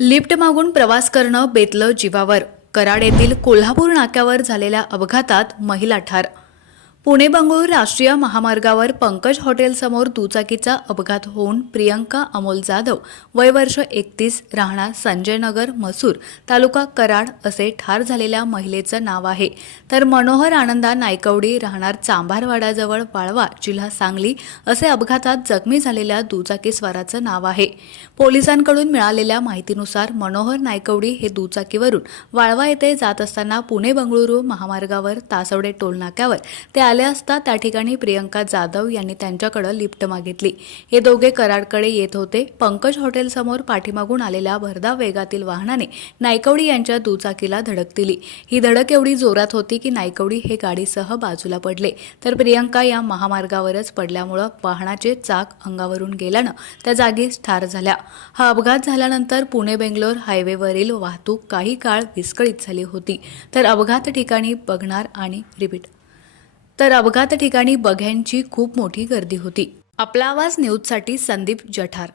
Lift मागून प्रवास करणं बेतलं जीवावर. कराड येथील कोल्हापूर नाक्यावर झालेल्या अपघातात महिला ठार पुणे बंगळूर राष्ट्रीय महामार्गावर पंकज हॉटेलसमोर दुचाकीचा अपघात होऊन प्रियंका अमोल जाधव वय वर्ष एकतीस राहणार संजय नगर मसूर तालुका कराड असे ठार झालेल्या महिलेचं नाव आहे. तर मनोहर आनंदा नायकवडी राहणार चांभारवाडाजवळ वाळवा जिल्हा सांगली असे अपघातात जखमी झालेल्या दुचाकीस्वाराचं नाव आहे. पोलिसांकडून मिळालेल्या माहितीनुसार मनोहर नायकवडी हे दुचाकीवरून वाळवा येथे जात असताना पुणे बंगळुरू महामार्गावर तासवडे टोलनाक्यावर ते आले असता त्या ठिकाणी प्रियंका जाधव यांनी त्यांच्याकडे लिफ्ट मागितली. हे दोघे कराडकडे येत होते. पंकज हॉटेलसमोर पाठीमागून आलेल्या भरधाव वेगातील वाहनाने नायकवडी यांच्या दुचाकीला धडक दिली. ही धडक एवढी जोरात होती की नायकवडी हे गाडीसह बाजूला पडले. तर प्रियंका या महामार्गावरच पडल्यामुळं वाहनाचे चाक अंगावरून गेल्यानं त्या जागीच ठार झाल्या. हा अपघात झाल्यानंतर पुणे बेंगलोर हायवेवरील वाहतूक काही काळ विस्कळीत झाली होती. तर अपघात ठिकाणी बघणार आणि रिपीट. तर अपघात ठिकाणी बघ्यांची खूप मोठी गर्दी होती. आपला आवाज न्यूजसाठी संदीप जठार.